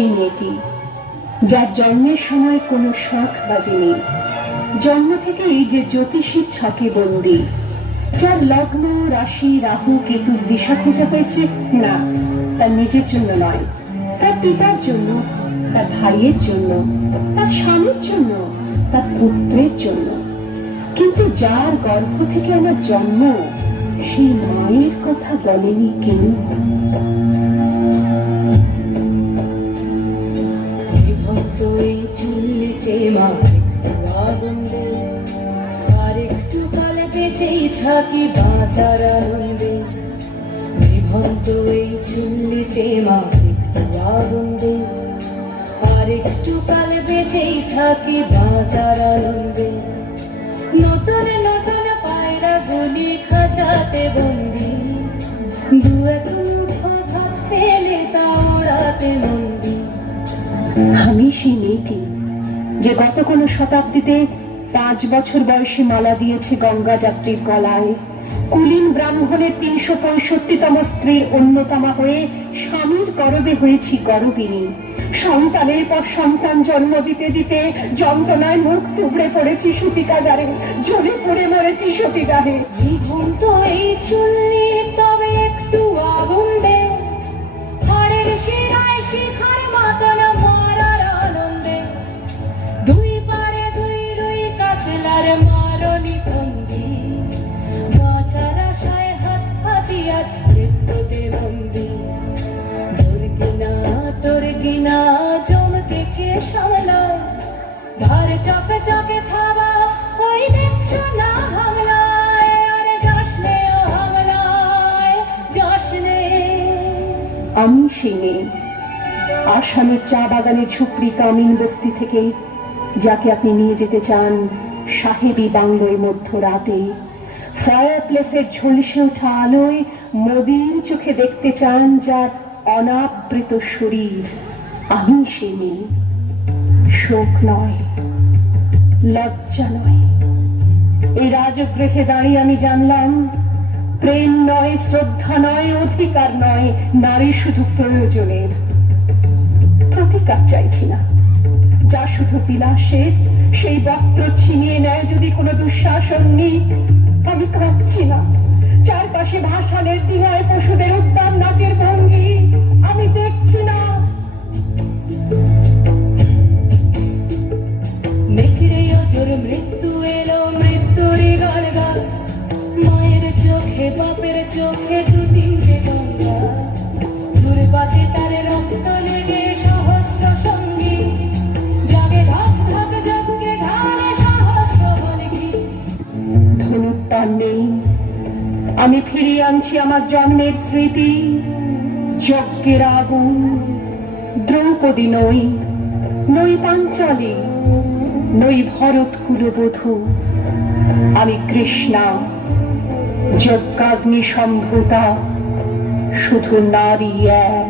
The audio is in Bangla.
সেই মেয়েটি যার জন্মের সময় কোনো শখ বাজেনি, জন্ম থেকেই যে জ্যোতিষীর ছকে বন্দী, যার লগ্ন রাশি রাহু কেতুর দিশা খোঁজা হয়েছে না তার নিজের জন্য নয়, তার পিতার জন্য, তার ভাইয়ের জন্য, তার স্বামীর জন্য, তার পুত্রের জন্য। কিন্তু যার গর্ভ থেকে আমার জন্ম সেই মায়ের কথা বলেনি কেউ। চুল্লিতে আনন্দে আর একটু কালে বেঁচেই থাকি বাঁচার আনন্দে। বিভক্ত এই চুল্লিতে আনন্দে আর একটু কালে বেঁচেই থাকি বাঁচার আনন্দে। নতুন নতুন পায়রা গুলি খাঁচাতে বন্দি, দু এক মুঠো ভাত পেলে তা ওড়াতে মন্দি। আমি সেই মেয়েটি যে গত কোনো শতাব্দীতে 5 বছর বয়সে মালা দিয়েছে গঙ্গা যাত্রীর গলায়, কুলীন ব্রাহ্মণের 365তম স্ত্রীর অন্যতমা হয়ে স্বামীর গর্ভে হয়েছি গর্বিণী। সন্তানের পর সন্তান জন্ম দিতে দিতে যন্ত্রণায় মুখ টুকরে পড়েছি সূতিকাগারে, জ্বলে পড়ে মরেছি সতীদাহে। ঘুমতো এই চুল্লি তবে একটু আগুন দে, হাড়ের শিরায় শিখার মতন মারার আনন্দে। দুই পারে দুই রুই কাতলার মারনি বন্দি, বাঁচার আশায় হাত হাতিয়ার মৃত্যুতে বন্দি। তোর কিনা জমকে কে সামলায়, ধার চকে চকে থাবা ওই দেখছো না হামলায়। আরে যাসনে ও হামলায় যাসনে। আমি সেই মেয়ে, আসামের চা বাগানের ঝুপড়ি কামিন বস্তি থেকে, যাকে আপনি নিয়ে যেতে চান সাহেবী বাংলোয় মধ্যরাতে। ফায়ার প্লেসের ঝলসে ওঠা আলোয় মোদির চোখে দেখতে চান যার অনাবৃত শরীর। আমি সেই মেয়ে, শোক নয়, লজ্জা নয়। এই রাজগৃহে দাঁড়িয়ে আমি জানলাম প্রেম নয়, শ্রদ্ধা নয়, অধিকার নয়, নারী শুধু প্রয়োজনের। প্রতিকার চাইছি না, যা শুধু বিলাসের। সেই বস্ত্র ছিনিয়ে নেয় যদি কোনো দুঃশাসন নেই, আমি কাঁদছি না। চারপাশে ভাসানের দিনায় পশুদের উদ্যান নাচের ভঙ্গি আমি দেখছি না। নেকড়ে অজর মৃত্যু এলো, মৃত্যুরই গান গান। মায়ের চোখে বাপের চোখে দু তিনটে গঙ্গা, দুর্বাতে তার রক্ত লেগে সহস্র সঙ্গী। জাগে ধক ধক যজ্ঞে ঢালে সহস্র বনগী। ধনুত্তার নেই, আমি ফিরিয়ে আনছি আমার জন্মের স্মৃতি। যজ্ঞের আগুন, দ্রৌপদী নই, নই পাঞ্চালী, নই ভরত কুলবধূ। আমি কৃষ্ণা, যজ্ঞাগ্নি সম্ভূতা, শুধু নারী এক।